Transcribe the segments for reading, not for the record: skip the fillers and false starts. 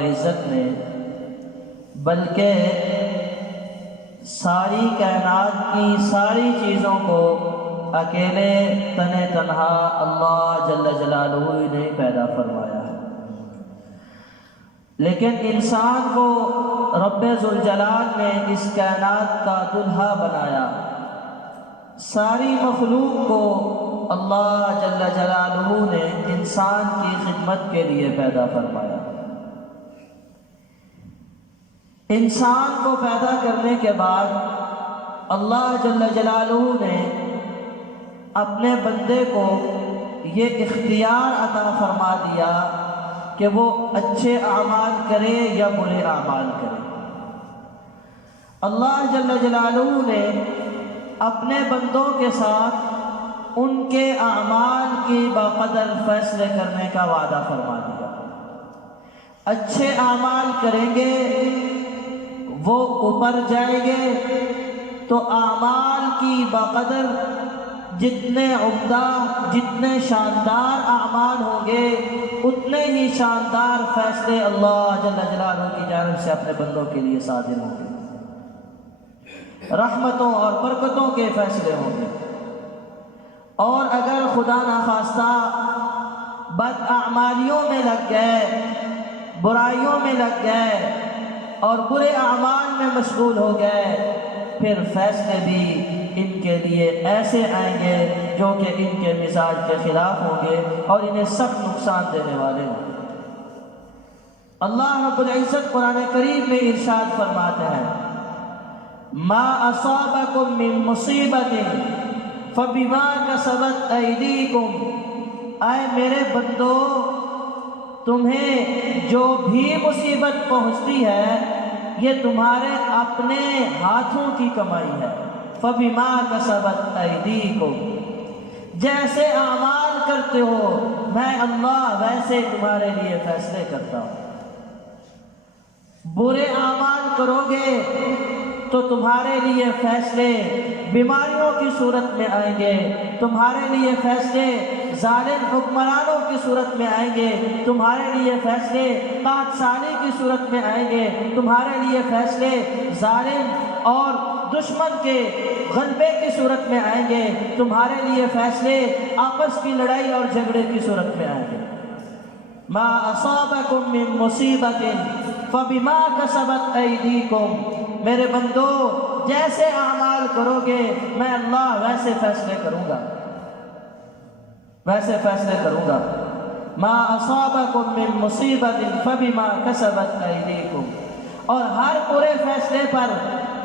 عزت نے بلکہ ساری کائنات کی ساری چیزوں کو اکیلے تنہا تنہا اللہ جل جلالہ نے پیدا فرمایا ہے، لیکن انسان کو رب ذوالجلال نے اس کائنات کا دلہا بنایا۔ ساری مخلوق کو اللہ جل جلالہ نے انسان کی خدمت کے لیے پیدا فرمایا۔ انسان کو پیدا کرنے کے بعد اللہ جل جلالہ نے اپنے بندے کو یہ اختیار عطا فرما دیا کہ وہ اچھے اعمال کرے یا برے اعمال کرے۔ اللہ جل جلالہ نے اپنے بندوں کے ساتھ ان کے اعمال کی بقدر فیصلے کرنے کا وعدہ فرما دیا۔ اچھے اعمال کریں گے وہ اوپر جائیں گے، تو اعمال کی بقدر جتنے عمدہ جتنے شاندار اعمال ہوں گے اتنے ہی شاندار فیصلے اللہ جل جلالہ کی جانب سے اپنے بندوں کے لیے صادر ہوں گے، رحمتوں اور برکتوں کے فیصلے ہوں گے۔ اور اگر خدا نخواستہ بد اعمالیوں میں لگ گئے، برائیوں میں لگ گئے اور برے اعمال میں مشغول ہو گئے، پھر فیصلے بھی ان کے لیے ایسے آئیں گے جو کہ ان کے مزاج کے خلاف ہوں گے اور انہیں سخت نقصان دینے والے ہوں گے۔ اللہ رب العزت قرآن کریم میں ارشاد فرماتے ہیں، ما اصابکم من مصیبت فبما کسبت ایدیکم، اے میرے بندو تمہیں جو بھی مصیبت پہنچتی ہے یہ تمہارے اپنے ہاتھوں کی کمائی ہے۔ فبما کسبت ایدیکم، جیسے اعمال کرتے ہو میں اللہ ویسے تمہارے لیے فیصلے کرتا ہوں۔ برے اعمال کرو گے تو تمہارے لیے فیصلے بیماریوں کی صورت میں آئیں گے، تمہارے لیے فیصلے ظالم حکمرانوں کی صورت میں آئیں گے، تمہارے لیے فیصلے قحط سالی کی صورت میں آئیں گے، تمہارے لیے فیصلے ظالم اور دشمن کے غلبے کی صورت میں آئیں گے، تمہارے لیے فیصلے آپس کی لڑائی اور جھگڑے کی صورت میں آئیں گے۔ ما اصابکم من مصیبت فبما کسبت ایدیکم، میرے بندو جیسے اعمال کرو گے میں اللہ ویسے فیصلے کروں گا، ویسے فیصلے کروں گا۔ ما اصابکم من مصیبت فبما کسبت ایدیکم، اور ہر برے فیصلے پر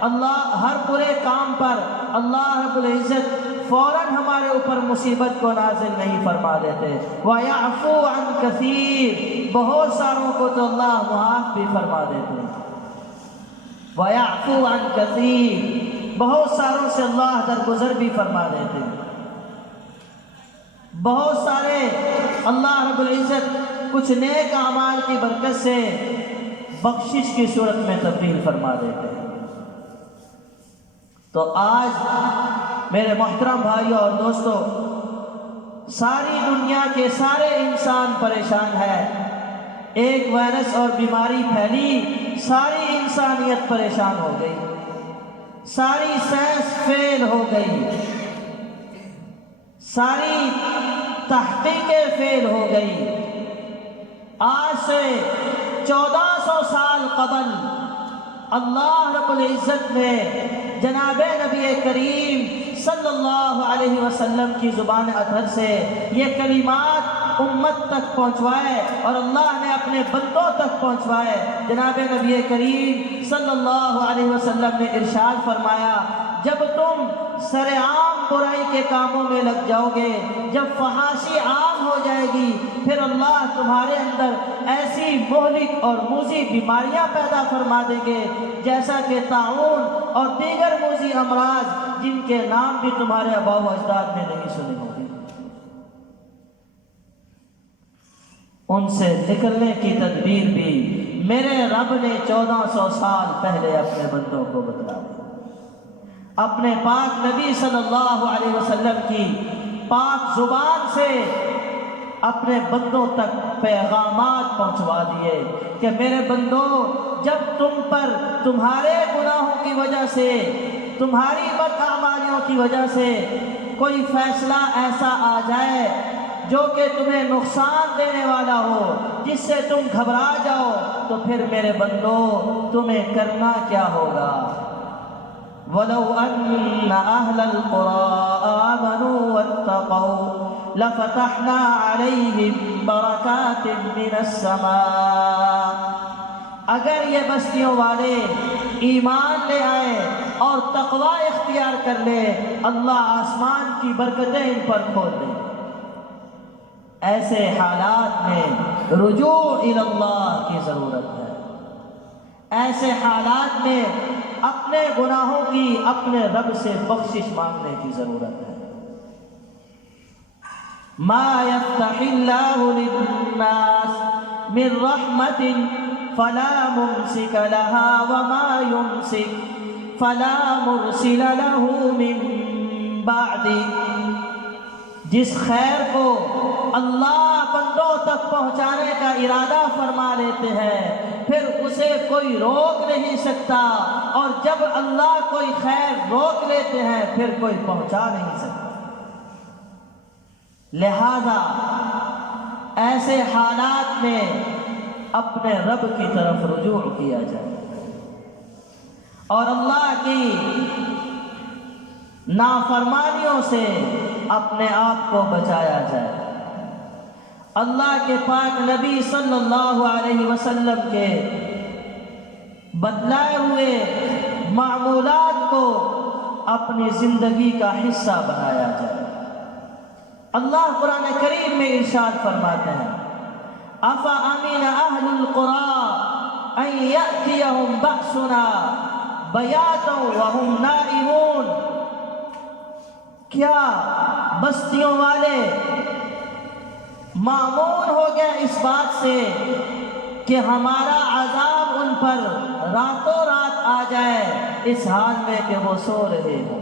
اللہ، ہر برے کام پر اللہ رب العزت فوراً ہمارے اوپر مصیبت کو نازل نہیں فرما دیتے۔ وَيَعْفُو عَنْ كَثِيرٍ، بہت ساروں کو تو اللہ معاف بھی فرما دیتے ہیں۔ وَيَعْفُو عَنْ كَثِيرٍ، بہت ساروں سے اللہ درگزر بھی فرما دیتے ہیں۔ بہت سارے اللہ رب العزت کچھ نیک اعمال کی برکت سے بخشش کی صورت میں تبدیل فرما دیتے ہیں۔ تو آج میرے محترم بھائیوں اور دوستو، ساری دنیا کے سارے انسان پریشان ہے۔ ایک وائرس اور بیماری پھیلی، ساری انسانیت پریشان ہو گئی، ساری سائنس فیل ہو گئی، ساری تحقیقیں فیل ہو گئی۔ آج سے 1400 سال قبل اللہ رب العزت نے جناب نبی کریم صلی اللہ علیہ وسلم کی زبان اطہر سے یہ کلمات امت تک پہنچوائے اور اللہ نے اپنے بندوں تک پہنچوائے۔ جناب نبی کریم صلی اللہ علیہ وسلم نے ارشاد فرمایا، جب تم سر عام برائی کے کاموں میں لگ جاؤ گے، جب فحاشی عام ہو جائے گی، پھر اللہ تمہارے اندر ایسی مہلک اور موذی بیماریاں پیدا فرما دیں گے جیسا کہ طاعون اور دیگر موذی امراض جن کے نام بھی تمہارے آباء و اجداد نے نہیں سنے ہوں گے۔ ان سے نکلنے کی تدبیر بھی میرے رب نے 1400 سال پہلے اپنے بندوں کو بتلا دی۔ اپنے پاک نبی صلی اللہ علیہ وسلم کی پاک زبان سے اپنے بندوں تک پیغامات پہنچوا دیے کہ میرے بندو، جب تم پر تمہارے گناہوں کی وجہ سے، تمہاری بداعمالیوں کی وجہ سے کوئی فیصلہ ایسا آ جائے جو کہ تمہیں نقصان دینے والا ہو، جس سے تم گھبرا جاؤ، تو پھر میرے بندو تمہیں کرنا کیا ہوگا؟ وَلَوْ أَنَّ أَهْلَ الْقُرَىٰ آمَنُوا وَاتَّقَوْا لَفَتَحْنَا عَلَيْهِمْ بَرَكَاتٍ مِّنَ السَّمَاءِ۔ اگر یہ بستیوں والے ایمان لے آئے اور تقوی اختیار کر لے، اللہ آسمان کی برکتیں ان پر کھول دے۔ ایسے حالات میں رجوع الی اللہ کی ضرورت ہے۔ ایسے حالات میں اپنے گناہوں کی اپنے رب سے بخشش مانگنے کی ضرورت ہے۔ ما یفتح اللہ للناس من رحمت فلا ممسک لها وما یمسک فلا مرسل له من بعده۔ جس خیر کو اللہ بندوں تک پہنچانے کا ارادہ فرما لیتے ہیں، پھر اسے کوئی روک نہیں سکتا، اور جب اللہ کوئی خیر روک لیتے ہیں پھر کوئی پہنچا نہیں سکتا۔ لہذا ایسے حالات میں اپنے رب کی طرف رجوع کیا جائے اور اللہ کی نافرمانیوں سے اپنے آپ کو بچایا جائے۔ اللہ کے پاک نبی صلی اللہ علیہ وسلم کے بتلائے ہوئے معمولات کو اپنی زندگی کا حصہ بنایا جائے۔ اللہ قرآن کریم میں ارشاد فرماتے ہیں، أَفَأَمِنَ أَهْلُ الْقُرَىٰ أَن يَأْتِيَهُمْ بَأْسُنَا بَيَاتًا وَهُمْ نَائِمُونَ۔ کیا بستیوں والے مامون ہو گئے اس بات سے کہ ہمارا عذاب ان پر راتوں رات آ جائے، اس حال میں کہ وہ سو رہے ہوں؟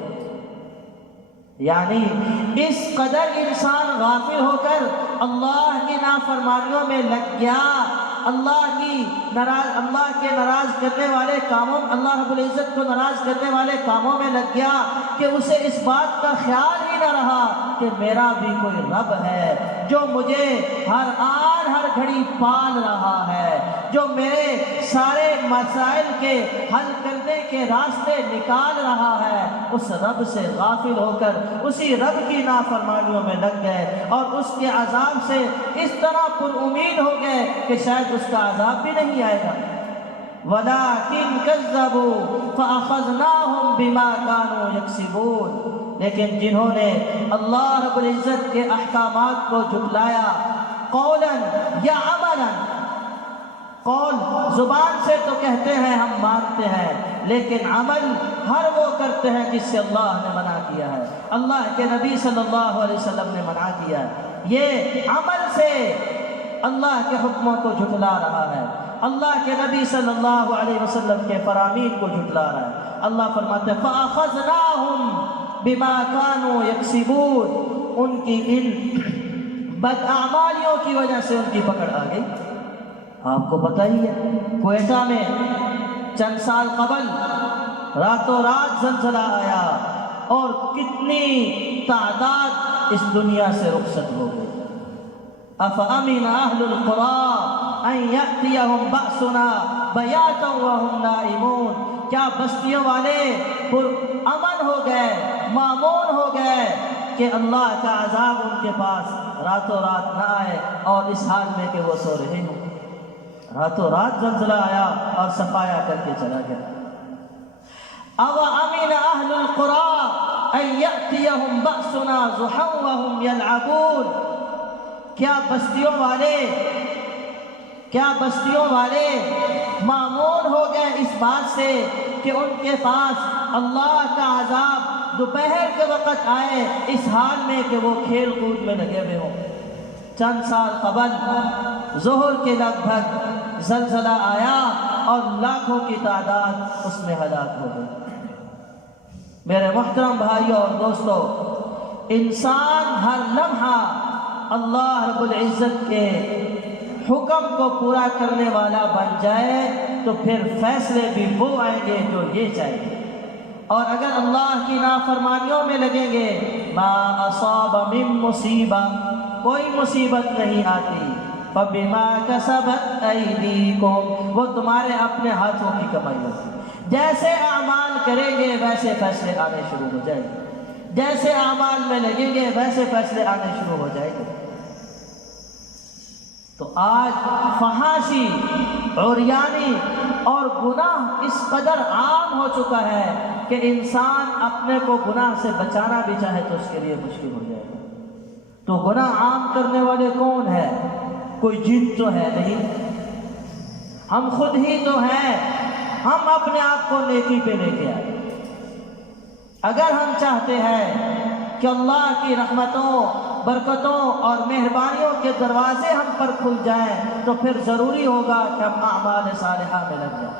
یعنی اس قدر انسان غافل ہو کر اللہ کی نافرمانیوں میں لگ گیا، اللہ کے ناراض کرنے والے کاموں، اللہ رب العزت کو ناراض کرنے والے کاموں میں لگ گیا کہ اسے اس بات کا خیال ہی نہ رہا کہ میرا بھی کوئی رب ہے جو مجھے ہر آن ہر گھڑی پال رہا ہے، جو میرے سارے مسائل کے حل کرنے کے راستے نکال رہا ہے۔ اس رب سے غافل ہو کر اسی رب کی نافرمانیوں میں لگ گئے اور اس کے عذاب سے اس طرح پر امید ہو گئے کہ شاید اس کا عذاب بھی نہیں آئے گا۔ وَلَٰكِن كَذَّبُوا فَأَخَذْنَاهُمْ بِمَا كَانُوا يَكْسِبُونَ۔ لیکن جنہوں نے اللہ رب العزت کے احکامات کو جھٹلایا، قولاً یا عملاً، قول زبان سے تو کہتے ہیں ہم مانتے ہیں، لیکن عمل ہر وہ کرتے ہیں جس سے اللہ نے منع کیا ہے، اللہ کے نبی صلی اللہ علیہ وسلم نے منع کیا ہے۔ یہ عمل سے اللہ کے حکموں کو جھٹلا رہا ہے، اللہ کے نبی صلی اللہ علیہ وسلم کے فرامین کو جھٹلا رہا ہے۔ اللہ فرماتے ہیں فَأَخَذْنَاهُمْ بِمَا كَانُوا يَكْسِبُونَ، ان کی ان بداعمالیوں کی وجہ سے ان کی پکڑ آ گئی۔ آپ کو پتہ ہی ہے کوئٹہ میں چند سال قبل راتوں رات زلزلہ آیا اور کتنی تعداد اس دنیا سے رخصت ہو گئی۔ أَفَأَمِنَ أَهْلُ الْقُرَىٰ أَن يَأْتِيَهُمْ بَأْسُنَا بَيَاتًا وَهُمْ نَائِمُونَ۔ کیا بستیوں والے پر امن ہو گئے، مامون ہو گئے کہ اللہ کا عذاب ان کے پاس راتوں رات نہ آئے اور اس حال میں کہ وہ سو رہے ہوں؟ راتوں رات زلزلہ آیا اور صفایا کر کے چلا گیا۔ أَوَأَمِنَ أَهْلُ الْقُرَىٰ أَن يَأْتِيَهُمْ بَأْسُنَا ضُحًى وَهُمْ يَلْعَبُونَ۔ کیا بستیوں والے مامون ہو گئے اس بات سے کہ ان کے پاس اللہ کا عذاب دوپہر کے وقت آئے، اس حال میں کہ وہ کھیل کود میں لگے ہوئے ہوں؟ چند سال قبل ظہر کے لگ بھگ زلزلہ آیا اور لاکھوں کی تعداد اس میں ہلاک ہو گئی۔ میرے محترم بھائیوں اور دوستو، انسان ہر لمحہ اللہ رب العزت کے حکم کو پورا کرنے والا بن جائے تو پھر فیصلے بھی وہ آئیں گے جو یہ چاہیے، اور اگر اللہ کی نافرمانیوں میں لگیں گے ما اصاب من مصیبہ، کوئی مصیبت نہیں آتی، فبما کسبت ایدیکم، وہ تمہارے اپنے ہاتھوں کی کمائی ہوتی، جیسے اعمال کریں گے ویسے فیصلے آنے شروع ہو جائیں گے، جیسے اعمال میں لگیں گے ویسے فیصلے آنے شروع ہو جائیں گے۔ تو آج فحاشی، عریانی اور گناہ اس قدر عام ہو چکا ہے کہ انسان اپنے کو گناہ سے بچانا بھی چاہے تو اس کے لیے مشکل ہو جائے گا۔ تو گناہ عام کرنے والے کون ہیں؟ کوئی جن تو ہے نہیں، ہم خود ہی تو ہیں۔ ہم اپنے آپ کو نیکی پہ لے کے آئے۔ اگر ہم چاہتے ہیں کہ اللہ کی رحمتوں، برکتوں اور مہربانیوں کے دروازے ہم پر کھل جائیں تو پھر ضروری ہوگا کہ ہم اعمال صالحہ میں لگ جائیں،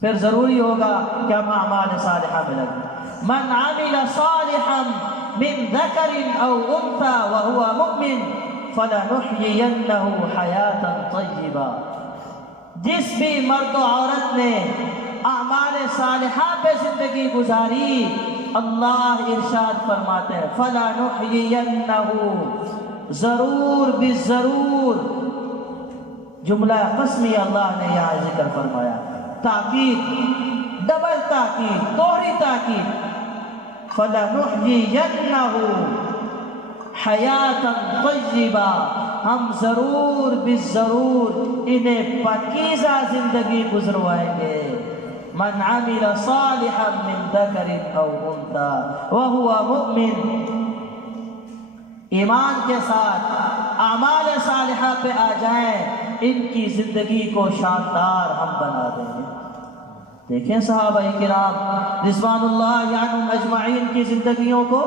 پھر ضروری ہوگا کہ ہم اعمال صالحہ میں لگ جائیں۔ من عمل صالحا من ذکر او انثى وهو مؤمن فلنحيينه حیاتا طیبہ، جس بھی مرد و عورت نے اعمال صالحہ پہ زندگی گزاری، اللہ ارشاد فرماتے ہیں فَلَنُحْيِيَنَّهُ، ضرور بالضرور، جملہ قسمی اللہ نے یہاں ذکر فرمایا، تاکید، ڈبل تاکید، دوہری تاکید، فَلَنُحْيِيَنَّهُ حَيَاةً طَيِّبَةً، ہم ضرور بالضرور انہیں پاکیزہ زندگی گزروائیں گے۔ من عمل صالحا من ذکر او انثى وهو مؤمن، ایمان کے ساتھ اعمال صالحہ پہ آ جائیں، ان کی زندگی کو شاندار ہم بنا دیں گے۔ دیکھیں صحابہ کرام رضوان اللہ عنہم اجمعین کی زندگیوں کو،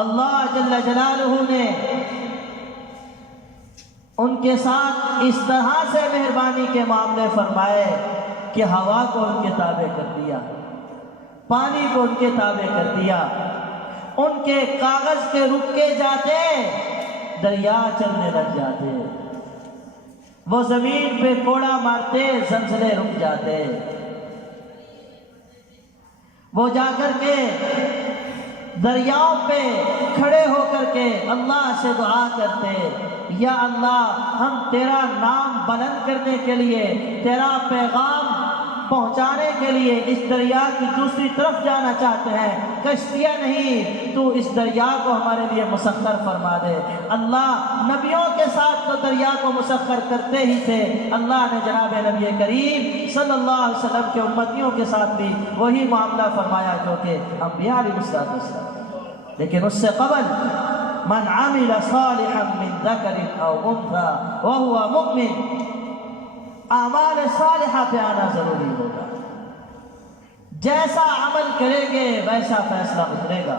اللہ جل جلالہ نے ان کے ساتھ اس طرح سے مہربانی کے معاملے فرمائے کہ ہوا کو ان کے تابع کر دیا، پانی کو ان کے تابع کر دیا، ان کے کاغذ کے رکے جاتے دریا چلنے لگ جاتے، وہ زمین پہ کوڑا مارتے زلزلے رک جاتے، وہ جا کر کے دریاؤں پہ کھڑے ہو کر کے اللہ سے دعا کرتے، یا اللہ ہم تیرا نام بلند کرنے کے لیے، تیرا پیغام پہنچانے کے لیے اس دریا کی دوسری طرف جانا چاہتے ہیں، کشتیاں نہیں، تو اس دریا کو ہمارے لیے مسخر فرما دے۔ اللہ نبیوں کے ساتھ تو دریا کو مسخر کرتے ہی تھے، اللہ نے جناب نبی کریم صلی اللہ علیہ وسلم کے امتیوں کے ساتھ بھی وہی معاملہ فرمایا جو کہ انبیاء علیہ السلام۔ لیکن اس سے قبل من عمل صالحا من ذکر او انثى وهو مؤمن، اعمال صالحہ پہ آنا ضروری ہوگا، جیسا عمل کریں گے ویسا فیصلہ اترے گا۔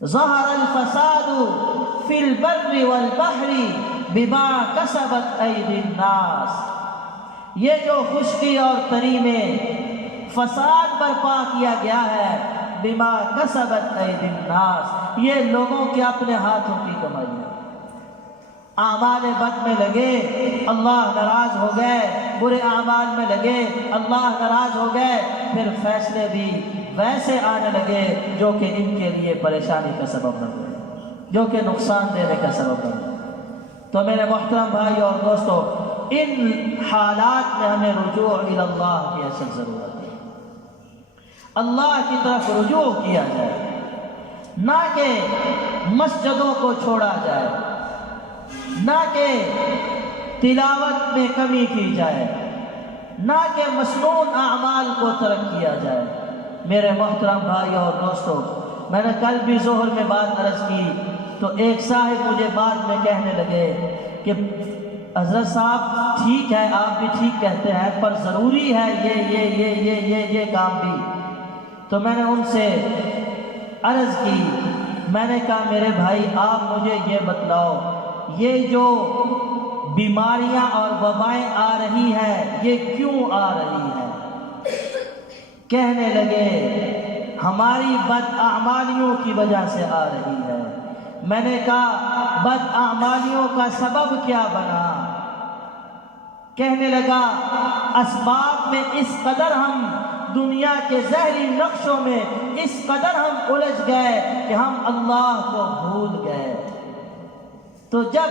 ظہر الفساد فی البر والبحر بما کسبت ایدی الناس، یہ جو خشکی اور تری میں فساد برپا کیا گیا ہے، بما کسبت ایدی الناس، یہ لوگوں کے اپنے ہاتھوں کی کمائی ہے۔ اعمال بد میں لگے اللہ ناراض ہو گئے، برے اعمال میں لگے اللہ ناراض ہو گئے، پھر فیصلے بھی ویسے آنے لگے جو کہ ان کے لیے پریشانی کا سبب بن گئے، جو کہ نقصان دینے کا سبب بن گئے۔ تو میرے محترم بھائی اور دوستو، ان حالات میں ہمیں رجوع الی اللہ کی اصل ضرورت ہے، اللہ کی طرف رجوع کیا جائے، نہ کہ مسجدوں کو چھوڑا جائے، نہ کہ تلاوت میں کمی کی جائے، نہ کہ مسنون اعمال کو ترک کیا جائے۔ میرے محترم بھائی اور دوستو، میں نے کل بھی ظہر میں بات عرض کی تو ایک صاحب مجھے بعد میں کہنے لگے کہ حضرت صاحب ٹھیک ہے، آپ بھی ٹھیک کہتے ہیں، پر ضروری ہے یہ کام بھی۔ تو میں نے ان سے عرض کی، میں نے کہا میرے بھائی آپ مجھے یہ بتلاؤ، یہ جو بیماریاں اور وبائیں آ رہی ہیں یہ کیوں آ رہی ہیں؟ کہنے لگے ہماری بداعمالیوں کی وجہ سے آ رہی ہے۔ میں نے کہا بداعمالیوں کا سبب کیا بنا؟ کہنے لگا اسباب میں اس قدر ہم دنیا کے زہری نقشوں میں اس قدر ہم الجھ گئے کہ ہم اللہ کو بھول گئے۔ تو جب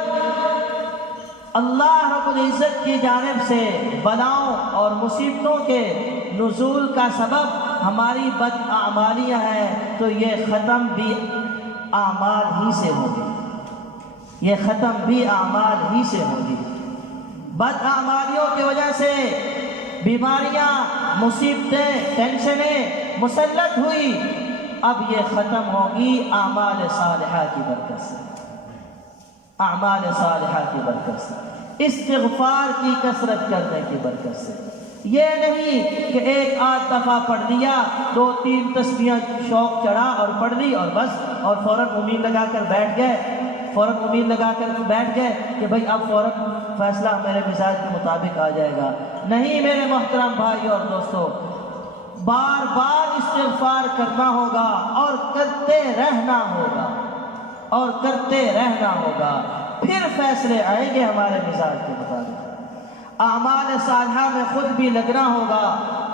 اللہ رب العزت کی جانب سے بلاؤں اور مصیبتوں کے نزول کا سبب ہماری بداعمالیاں ہیں تو یہ ختم بھی اعمال ہی سے ہوگی، یہ ختم بھی اعمال ہی سے ہوگی۔ بداعمالیوں کی وجہ سے بیماریاں، مصیبتیں، ٹینشنیں مسلط ہوئی، اب یہ ختم ہوگی اعمال صالحہ کی برکت سے، اعمال صالحہ کی برکت سے، استغفار کی کثرت کرنے کی برکت سے۔ یہ نہیں کہ ایک آدھ دفعہ پڑھ لیا، 2-3 تسبیحاں شوق چڑھا اور پڑھ لی اور بس، اور فوراً امید لگا کر بیٹھ گئے کہ بھئی اب فوراً فیصلہ میرے مزاج کے مطابق آ جائے گا۔ نہیں میرے محترم بھائی اور دوستو، بار بار استغفار کرنا ہوگا اور کرتے رہنا ہوگا، پھر فیصلے آئیں گے ہمارے مزاج کے مطابق۔ اعمال صالحہ میں خود بھی لگنا ہوگا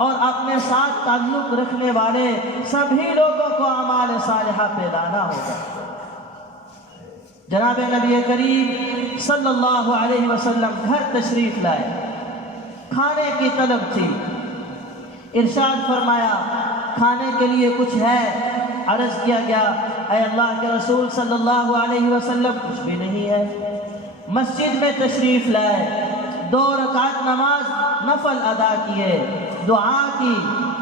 اور اپنے ساتھ تعلق رکھنے والے سبھی لوگوں کو اعمال صالحہ پہ لانا ہوگا۔ جناب نبی کریم صلی اللہ علیہ وسلم گھر تشریف لائے، کھانے کی طلب تھی، ارشاد فرمایا کھانے کے لیے کچھ ہے؟ عرض کیا گیا اے اللہ کے رسول صلی اللہ علیہ وسلم کچھ بھی نہیں ہے۔ مسجد میں تشریف لائے، 2 رکعت نماز نفل ادا کیے، دعا کی،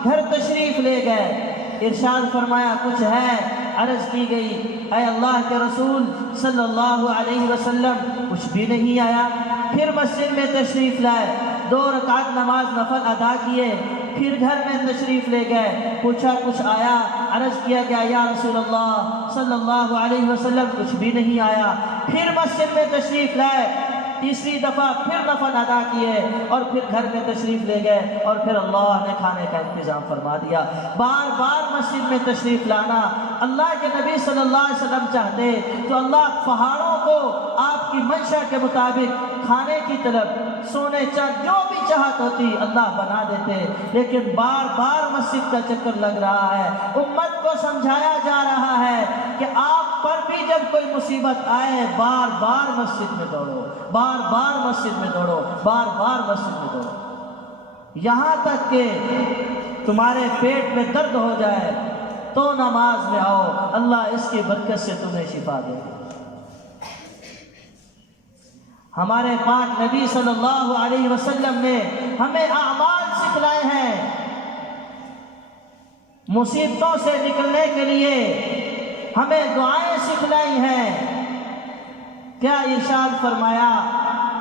گھر تشریف لے گئے، ارشاد فرمایا کچھ ہے؟ عرض کی گئی اے اللہ کے رسول صلی اللہ علیہ وسلم کچھ بھی نہیں آیا۔ پھر مسجد میں تشریف لائے، 2 رکعت نماز نفل ادا کیے، پھر گھر میں تشریف لے گئے، پوچھا کچھ آیا؟ عرض کیا گیا یا رسول اللہ صلی اللہ علیہ وسلم کچھ بھی نہیں آیا۔ پھر مسجد میں تشریف لائے، تیسری دفعہ پھر نفل ادا کیے اور پھر گھر میں تشریف لے گئے اور پھر اللہ نے کھانے کا انتظام فرما دیا۔ بار بار مسجد میں تشریف لانا اللہ کے نبی صلی اللہ علیہ وسلم چاہتے تو اللہ پہاڑوں کو آپ کی منشا کے مطابق کھانے کی طلب، سونے چاند جو بھی چاہت ہوتی اللہ بنا دیتے، لیکن بار بار مسجد کا چکر لگ رہا ہے۔ امت کو سمجھایا جا رہا ہے کہ آپ پر بھی جب کوئی مصیبت آئے بار بار مسجد میں دوڑو، بار بار مسجد میں دوڑو، بار بار مسجد میں دوڑو، یہاں تک کہ تمہارے پیٹ میں درد ہو جائے تو نماز میں آؤ، اللہ اس کی برکت سے تمہیں شفا دے۔ ہمارے پاک نبی صلی اللہ علیہ وسلم نے ہمیں اعمال سکھلائے ہیں، مصیبتوں سے نکلنے کے لیے ہمیں دعائیں سکھلائی ہیں۔ کیا ارشاد فرمایا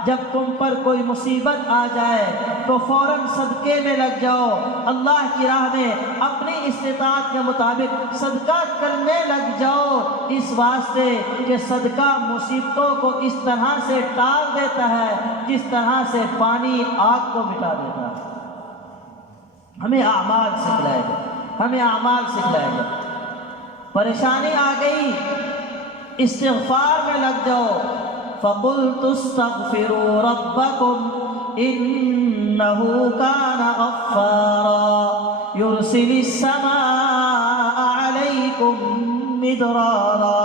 جب تم پر کوئی مصیبت آ جائے تو فوراً صدقے میں لگ جاؤ، اللہ کی راہ میں اپنی استطاعت کے مطابق صدقہ کرنے لگ جاؤ، اس واسطے کہ صدقہ مصیبتوں کو اس طرح سے ٹال دیتا ہے جس طرح سے پانی آگ کو مٹا دیتا ہے۔ ہمیں اعمال سکھلائے گا، پریشانی آ گئی استغفار میں لگ جاؤ، فَقُلْتُ اسْتَغْفِرُوا رَبَّكُمْ إِنَّهُ كَانَ غَفَّارًا يُرْسِلِ السَّمَاءَ عَلَيْكُمْ مِدْرَارًا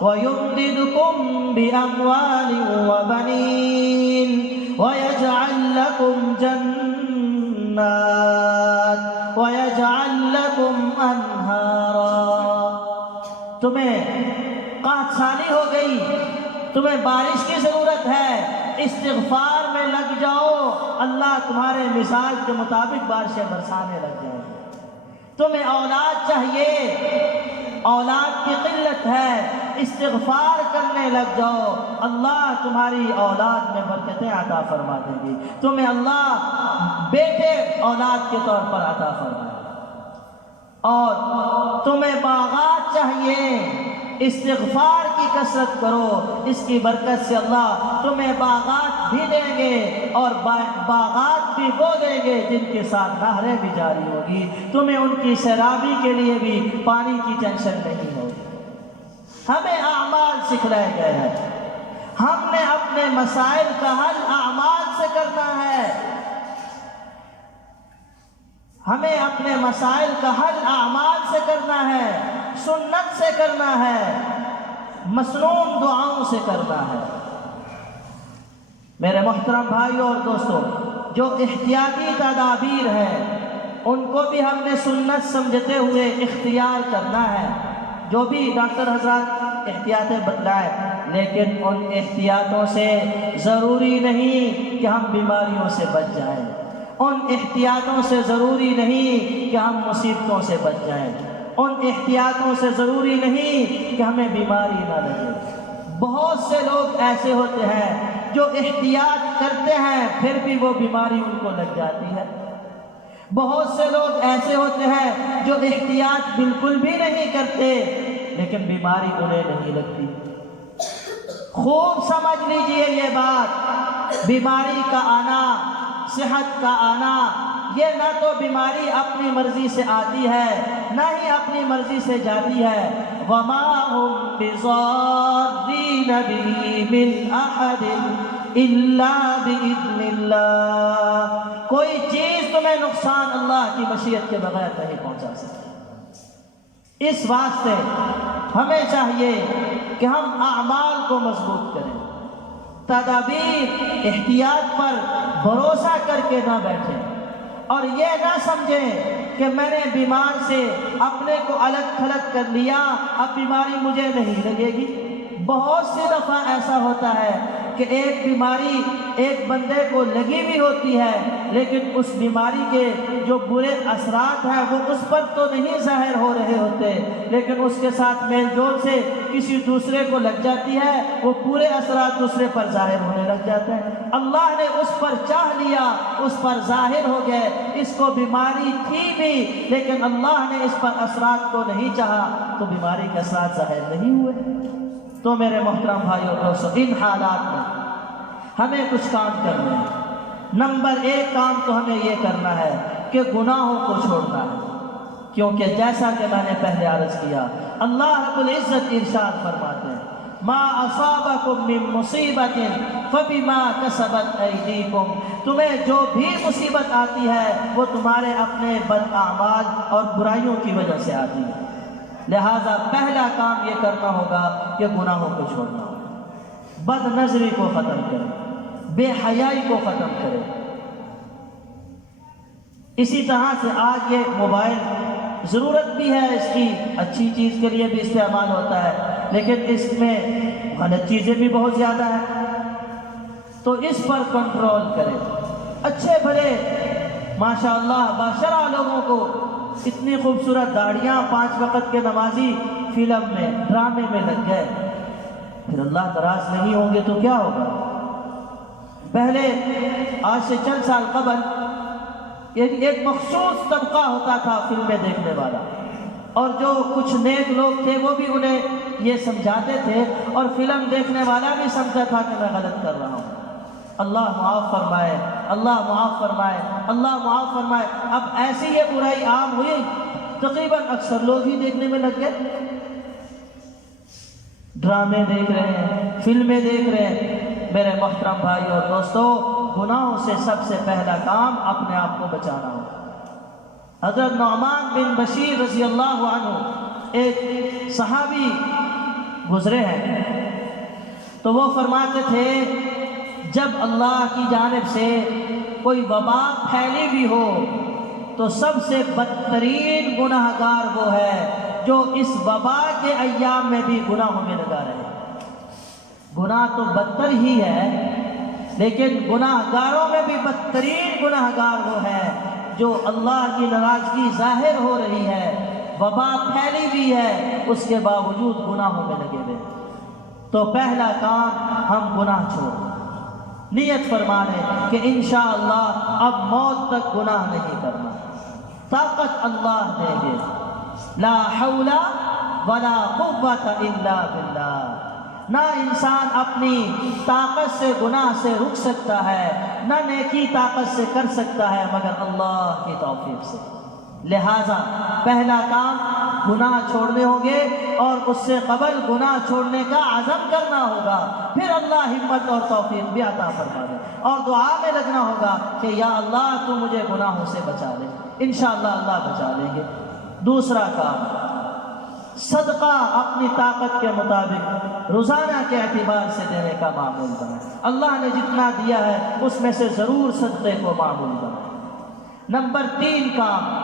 وَيُمْدِدْكُمْ بِأَمْوَالٍ وَبَنِينَ وَيَجْعَلْ لَكُمْ جَنَّاتٍ وَيَجْعَلْ لَكُمْ أَنْهَارًا۔ تمہیں قحط سالی ہو گئی، تمہیں بارش کی ضرورت ہے، استغفار میں لگ جاؤ، اللہ تمہارے مزاج کے مطابق بارشیں برسانے لگ جائے گی۔ تمہیں اولاد چاہیے، اولاد کی قلت ہے، استغفار کرنے لگ جاؤ، اللہ تمہاری اولاد میں برکتیں عطا فرما دے گی، تمہیں اللہ بیٹے اولاد کے طور پر عطا فرمائے، اور تمہیں باغات چاہیے، استغفار کی کثرت کرو، اس کی برکت سے اللہ تمہیں باغات بھی دیں گے، اور باغات بھی وہ دیں گے جن کے ساتھ نہریں بھی جاری ہوگی، تمہیں ان کی سیرابی کے لیے بھی پانی کی ٹینشن نہیں ہوگی۔ ہمیں اعمال سکھلائے گئے ہیں، ہم نے اپنے مسائل کا حل اعمال سے کرنا ہے، ہمیں اپنے مسائل کا حل اعمال سے کرنا ہے، سنت سے کرنا ہے، مسنون دعاؤں سے کرنا ہے۔ میرے محترم بھائیوں اور دوستوں، جو احتیاطی تدابیر ہیں ان کو بھی ہم نے سنت سمجھتے ہوئے اختیار کرنا ہے، جو بھی ڈاکٹر حضرات احتیاطیں بتلائیں، لیکن ان احتیاطوں سے ضروری نہیں کہ ہم بیماریوں سے بچ جائیں، ان احتیاطوں سے ضروری نہیں کہ ہم مصیبتوں سے بچ جائیں، ان احتیاطوں سے ضروری نہیں کہ ہمیں بیماری نہ لگے۔ بہت سے لوگ ایسے ہوتے ہیں جو احتیاط کرتے ہیں پھر بھی وہ بیماری ان کو لگ جاتی ہے، بہت سے لوگ ایسے ہوتے ہیں جو احتیاط بالکل بھی نہیں کرتے لیکن بیماری انہیں نہیں لگتی۔ خوب سمجھ لیجئے یہ بات، بیماری کا آنا، صحت کا آنا، یہ نہ تو بیماری اپنی مرضی سے آتی ہے نہ ہی اپنی مرضی سے جاتی ہے۔ وَمَا هُمْ بِضَارِّينَ بِهِ مِنْ أَحَدٍ إِلَّا بِإِذْنِ اللَّهِ، کوئی چیز تمہیں نقصان اللہ کی مشیت کے بغیر نہیں پہنچا سکتی۔ اس واسطے ہمیں چاہیے کہ ہم اعمال کو مضبوط کریں، تدابیر احتیاط پر بھروسہ کر کے نہ بیٹھیں، اور یہ نہ سمجھیں کہ میں نے بیمار سے اپنے کو الگ تھلگ کر لیا، اب بیماری مجھے نہیں لگے گی۔ بہت سی دفعہ ایسا ہوتا ہے کہ ایک بیماری ایک بندے کو لگی بھی ہوتی ہے لیکن اس بیماری کے جو برے اثرات ہیں وہ اس پر تو نہیں ظاہر ہو رہے ہوتے، لیکن اس کے ساتھ میل جول سے کسی دوسرے کو لگ جاتی ہے، وہ پورے اثرات دوسرے پر ظاہر ہونے لگ جاتے ہیں۔ اللہ نے اس پر چاہ لیا، اس پر ظاہر ہو گئے، اس کو بیماری تھی بھی لیکن اللہ نے اس پر اثرات کو نہیں چاہا تو بیماری کے اثرات ظاہر نہیں ہوئے۔ تو میرے محترم بھائیوں دوستو، ان حالات میں ہمیں کچھ کام کرنے ہیں۔ نمبر 1 کام تو ہمیں یہ کرنا ہے کہ گناہوں کو چھوڑنا ہے، کیونکہ جیسا کہ میں نے پہلے عرض کیا، اللہ رب العزت ارشاد فرماتے ہیں ما اصابکم من مصیبت فبما کسبت ایدیکم، تمہیں جو بھی مصیبت آتی ہے وہ تمہارے اپنے بد اعمال اور برائیوں کی وجہ سے آتی ہے۔ لہذا پہلا کام یہ کرنا ہوگا کہ گناہوں کو چھوڑنا ہوگا، بد نظری کو ختم کرے، بے حیائی کو ختم کرے۔ اسی طرح سے آج یہ موبائل ضرورت بھی ہے، اس کی اچھی چیز کے لیے بھی استعمال ہوتا ہے لیکن اس میں غلط چیزیں بھی بہت زیادہ ہیں، تو اس پر کنٹرول کرے۔ اچھے بھلے ماشاءاللہ باشرع لوگوں کو اتنی خوبصورت داڑیاں، 5 وقت کے نمازی فلم میں ڈرامے میں لگ گئے، پھر اللہ ناراض نہیں ہوں گے تو کیا ہوگا؟ پہلے آج سے چند سال قبل ایک مخصوص طبقہ ہوتا تھا فلمیں دیکھنے والا، اور جو کچھ نیک لوگ تھے وہ بھی انہیں یہ سمجھاتے تھے اور فلم دیکھنے والا بھی سمجھتا تھا کہ میں غلط کر رہا ہوں۔ اللہ معاف فرمائے، اللہ معاف فرمائے، اللہ معاف فرمائے۔ اب ایسی یہ برائی عام ہوئی، تقریباً اکثر لوگ ہی دیکھنے میں لگ گئے، ڈرامے دیکھ رہے ہیں، فلمیں دیکھ رہے ہیں۔ میرے محترم بھائی اور دوستو، گناہوں سے سب سے پہلا کام اپنے آپ کو بچانا ہوگا۔ حضرت نعمان بن بشیر رضی اللہ عنہ ایک صحابی گزرے ہیں، تو وہ فرماتے تھے جب اللہ کی جانب سے کوئی وبا پھیلی بھی ہو تو سب سے بدترین گناہگار وہ ہے جو اس وبا کے ایام میں بھی گناہوں میں لگا رہے۔ گناہ تو بدتر ہی ہے لیکن گناہگاروں میں بھی بدترین گناہگار وہ ہے جو اللہ کی ناراضگی ظاہر ہو رہی ہے، وبا پھیلی بھی ہے، اس کے باوجود گناہوں میں لگے ہوئے۔ تو پہلا کام ہم گناہ چھوڑیں، نیت فرمانے کہ انشاءاللہ اب موت تک گناہ نہیں کرنا، طاقت اللہ دے گے۔ لا حول ولا قوت الا باللہ. نہ انسان اپنی طاقت سے گناہ سے رک سکتا ہے، نہ نیکی طاقت سے کر سکتا ہے مگر اللہ کی توفیق سے. لہذا پہلا کام گناہ چھوڑنے ہوں گے اور اس سے قبل گناہ چھوڑنے کا عزم کرنا ہوگا، پھر اللہ ہمت اور توفیق بھی عطا فرما دے، اور دعا میں لگنا ہوگا کہ یا اللہ تو مجھے گناہوں سے بچا لے. انشاءاللہ اللہ بچا لیں گے. دوسرا کام، صدقہ اپنی طاقت کے مطابق روزانہ کے اعتبار سے دینے کا معمول بنائے. اللہ نے جتنا دیا ہے اس میں سے ضرور صدقے کو معمول بنائے. نمبر 3 کام،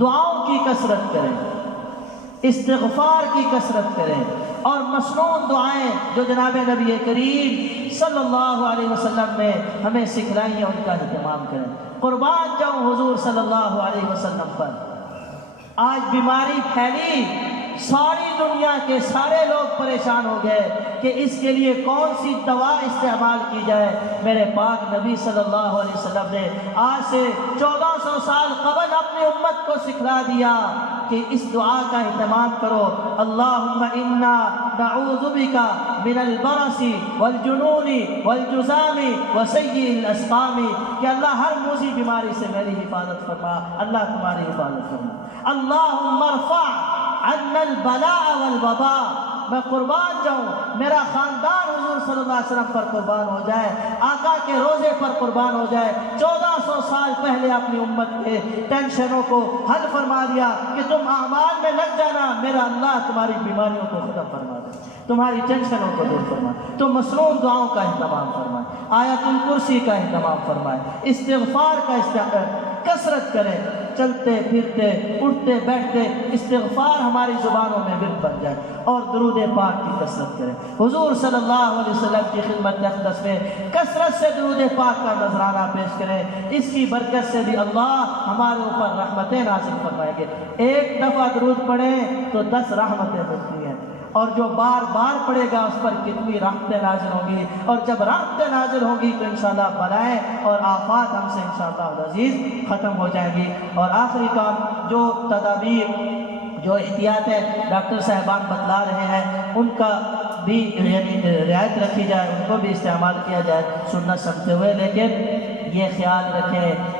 دعاؤں کی کثرت کریں، استغفار کی کثرت کریں، اور مسنون دعائیں جو جناب نبی کریم صلی اللہ علیہ وسلم نے ہمیں سکھلائی ہیں ان کا اہتمام کریں. قربان جاؤں حضور صلی اللہ علیہ وسلم پر. آج بیماری پھیلی، ساری دنیا کے سارے لوگ پریشان ہو گئے کہ اس کے لیے کون سی دوا استعمال کی جائے. میرے پاک نبی صلی اللہ علیہ وسلم نے آج سے 1400 سال قبل اپنی امت کو سکھلا دیا کہ اس دعا کا اہتمام کرو. اللہم انا نعوذ بک من البرص والجنون والجذام وسیء الاسقام، کہ اللہ ہر موذی بیماری سے میری حفاظت فرما، اللہ تمہاری حفاظت فرما. اللہم ارفع عنا البلاء والوباء. میں قربان جاؤں، میرا خاندان حضور صلی اللہ علیہ وسلم پر قربان ہو جائے، آقا کے روزے پر قربان ہو جائے. 1400 سال پہلے اپنی امت کے ٹینشنوں کو حل فرما دیا کہ تم اعمال میں لگ جانا، میرا اللہ تمہاری بیماریوں کو ختم فرما دے، تمہاری ٹینشنوں کو دور فرمائے. تو مسنون دعاؤں کا اہتمام فرمائے، آیت الکرسی کا اہتمام فرمائے، استغفار کا کثرت کریں. چلتے پھرتے اٹھتے بیٹھتے استغفار ہماری زبانوں میں ورد بن جائے، اور درود پاک کی کثرت کریں. حضور صلی اللہ علیہ وسلم کی خدمت اقدس میں کثرت سے درود پاک کا نذرانہ پیش کریں. اس کی برکت سے بھی اللہ ہمارے اوپر رحمتیں نازل فرمائیں گے. ایک دفعہ درود پڑھیں تو 10 رحمتیں ملتی ہیں، اور جو بار بار پڑھے گا اس پر کتنی رحمتیں نازل ہوں گی، اور جب رحمتیں نازل ہوں گی تو انشاءاللہ بلائیں اور آفات ہم سے انشاءاللہ العزیز ختم ہو جائیں گی. اور آخری کام، جو تدابیر جو احتیاطیں ڈاکٹر صاحبان بتلا رہے ہیں ان کا بھی یعنی رعایت رکھی جائے، ان کو بھی استعمال کیا جائے سنت سمجھتے ہوئے. لیکن یہ خیال رکھیں